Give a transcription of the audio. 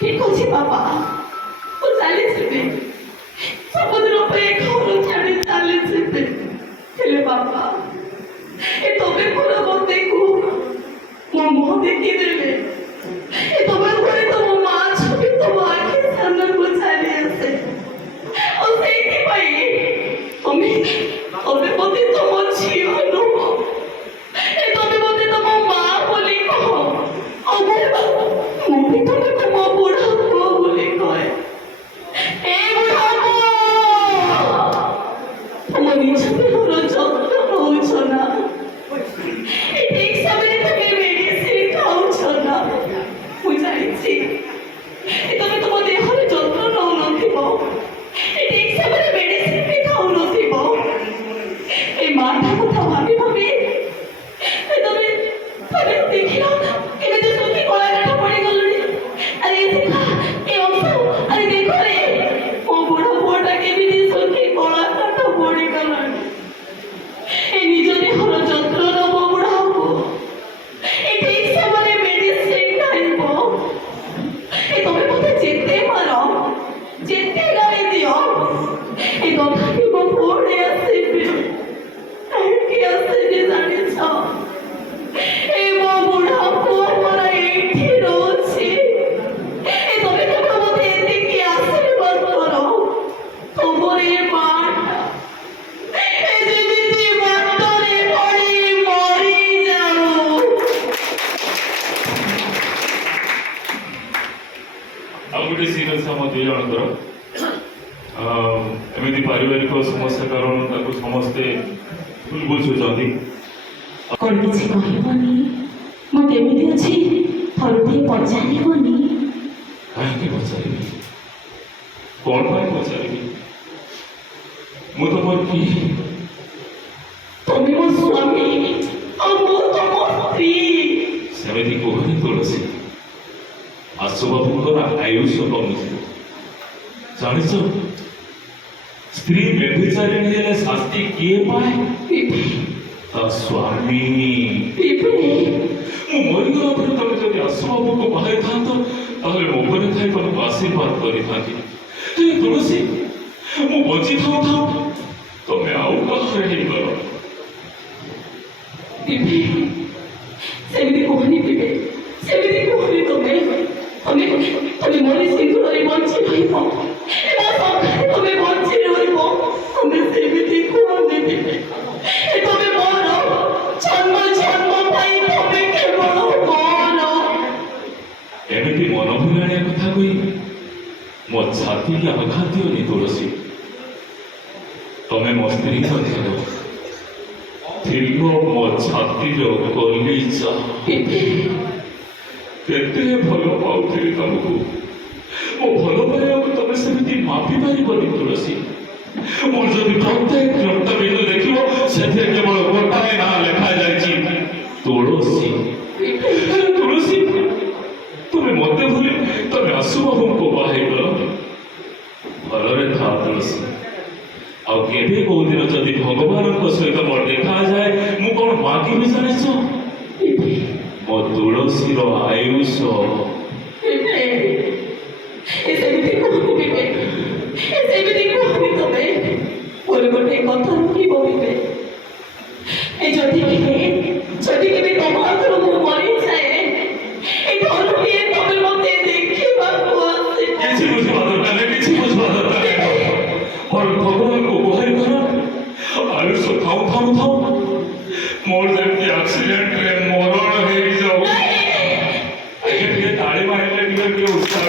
ଠିକ ଅଛି ବାପା, ମୁଁ ଚାଲିଯିବି, ସମୁଦ୍ର ଉପରେ ଘର ଛାଡ଼ି ଚାଲିଯିବି। ହେଲେ ବାପା, ଏ ତମେ ପୁରା ମତେ କୁହ, ମୋ ମୁହଁ ଦେଖିଦେଲେ ଏ ତମେ ଘରେ ତମ ମା ଛବି ତମ ଆଖି ସାମ୍ନାକୁ ଚାଲି ଆସେ। ଆଉ ସେଇଥିପାଇଁ ତମେ ତମେ ମତେ ତମ ଝିଅ ନୁହଁ, ଏ ତମେ ମତେ ତମ ମା ବୋଲି କହ। ଆଉ ମୁଁ ବି ତମକୁ ମୋ ବୁଢ଼ା ପୁଅ ବୋଲି କହେ। ଏ ବୁଢ଼ା ପୁଅ, ତମ ନିଜ ଦେହର ଯତ୍ନ ନଉଛ ନା? ଏ ଠିକ ସମୟରେ ତମେ ମେଡିସିନ ଖାଉଛ ନା? ମୁଁ ଜାଣିଛି ଏ ତମେ ତମ ଦେହର ଯତ୍ନ ନଉନଥିବ, ଏ ଠିକ ସମୟରେ ମେଡିସିନ ବି ଖାଉନଥିବ। ଏ ମାଟା କଥା ଭାବି ଭାବି ତମେ ତମେ ଦେଖିଲ କେମିତି ସୁଖୀ କଳା କାଠ ପଡ଼ିଗଲଣି। ଆରେ ଦେଖ ଏ ଅଂଶ, ଆରେ ଦେଖ ରେ ମୋ ବୁଢ଼ା ପୁଅଟା କେମିତି ସୁଖୀ କଳା କାଠ ପଡ଼ିଗଲାଣି। ଏ ନିଜ ଦେହର ଯତ୍ନ ନବ ବୁଢ଼ା ପୁଅ, ଏ ଠିକ ସମୟରେ ମେଡିସିନ ଖାଇବ। ଏ ତମେ ମତେ ଯେତେ ମାର, ଯେତେ ଗାଳି ଦିଅ, ଏ ତଥାପି ମୋ ପୁଣି ଆସିବି। କାହିଁକି ଆସିବି ଜାଣିଛ? ଏ ମୋ ବୁଢ଼ା ପୁଅ ମୋର ଏଇଠି ରହୁଛି। ଏ ତମେ କେବଳ ମତେ ଏତିକି ଆଶୀର୍ବାଦ କର, ତମର ଏ ମାଟା ଏ ଯେମିତି ବାଟରେ ପଡ଼ି ମରିଯାଉ। ଆଉ ଗୋଟେ ସିନ୍ ଅଛି ଆମ ଦୁଇ ଜଣଙ୍କର। ଏମିତି ପାରିବାରିକ ସମସ୍ୟା କାରଣ ତାକୁ ସମସ୍ତେ ଭୁଲ ବୁଝୁଛନ୍ତି। କଣ କିଛି କହିବନି? ମୁଁ କେମିତି ଅଛି ଥରୁଟିଏ ପଚାରିବନି? କାହିଁକି ପଚାରିବି? କଣ ପାଇଁ ପଚାରିବି? ମୁଁ ତମର କିଏ? ତମେ ମୋ ସ୍ୱାମୀ ଆଉ ମୁଁ ତମ ସ୍ତ୍ରୀ। ସେମିତି କୁହନି ତୁଳସୀ, ଆଶୁବାବୁଙ୍କର ଆୟୁଷ କମୁଛି ଜାଣିଛ? ସ୍ତ୍ରୀ ବ୍ୟଭିଚାରିଣୀ ହେଲେ ଶାସ୍ତି କିଏ ପାଏ? ତା ସ୍ୱାମୀ। ମୁଁ ମରିଗଲା ପରେ ତମେ ଯଦି ଆଶୁବାବୁଙ୍କୁ ବାହାରିଥାନ୍ତ, ତାହେଲେ ମୋ ଘରେ ଥାଇ ତମକୁ ଆଶୀର୍ବାଦ କରିଥାନ୍ତି। ହେଲେ ତୁଳସୀ, ମୁଁ ବଞ୍ଚିଥାଉ ଥାଉ ତମେ ଆଉ କାହାର ହେଇଗଲ। ସେମିତି କୁହନି ପିବେ, ସେମିତି କୁହନି। ତମେ ତମେ ତମେ ମରି ସିନ୍ଦୁରରେ ବଞ୍ଚି ରହିବ, ମୋ ସଂସାରରେ ତମେ ବଞ୍ଚି ରହିବ। ତମେ ସେମିତି କୁହନି ପିବେ, ତମେ ମୋର ଜନ୍ମ ଜନ୍ମ ପାଇଁ ତମେ କେବଳ ମୋର। ଏମିତି ମନ ଭୁଲାଣିଆ କଥା କହି ମୋ ଛାତିକି ଆଘାତ ଦିଅନି ତୁଳସୀ। ତମେ ମୋ ସ୍ତ୍ରୀ ଥିଲ, ମୋ ଛାତିର କଲିଜା। କେତେ ଭଲ ପାଉଥିଲି ତମକୁ। ମୋ ଭଲ ପାଇବାକୁ ତମେ ସେମିତି ମାପି ପାରିବନି ତୁଳସୀ। ମୋର ଯଦି ପ୍ରତ୍ୟେକ ରକ୍ତବିନ୍ଦୁ ଦେଖିବ, ସେଥିରେ କେବଳ ଗୋଟାଏ ନାଁ ଲେଖାଯାଇଛି, ତୁଳସୀ। ତୁଳସୀ, ତୁମେ ମତେ ଭୁଲି ତମେ ଆଶୁବାବୁଙ୍କୁ ବାହାଇଗଲ। ଭଲରେ ଥା ତୁଳସୀ। ଆଉ କେବେ କୋଉଦିନ ଯଦି ଭଗବାନଙ୍କ ସହିତ ମୋର ଦେଖାଯାଏ, ମୁଁ କଣ ମାଗିବି ଜାଣିଛ? ମୋ ତୁଳସୀର ଆୟୁଷ। ସେମିତି କୁହନି ପିବେ, ସେମିତି କୁହନି। ତମେ ମୋର ଗୋଟେ କଥା ରଖିବ ପିବେ, ଯଦି କେବେ ତମ ହାତରୁ ମୁଁ ମରିଯାଏ, ଏ ଥରୁଟିଏ ତମେ ମତେ ଦେଖିବାକୁ ଆସିବ। କିଛି ବୁଝିବା ଦରକାର ନାହିଁ, କିଛି ବୁଝିବା ଦରକାର ନାହିଁ। ଭଗବାନଙ୍କୁ ଗୁହାରି କର, ଆୟୁଷ ଥାଉ ଥାଉ ଥାଉ ମୋର ଯେମିତି ଆକ୍ସିଡେଣ୍ଟରେ ମରଣ ହେଇଯାଉ। ଟିକେ ତାଳି ମାରିଲେ ଟିକେ ଉତ୍ସାହ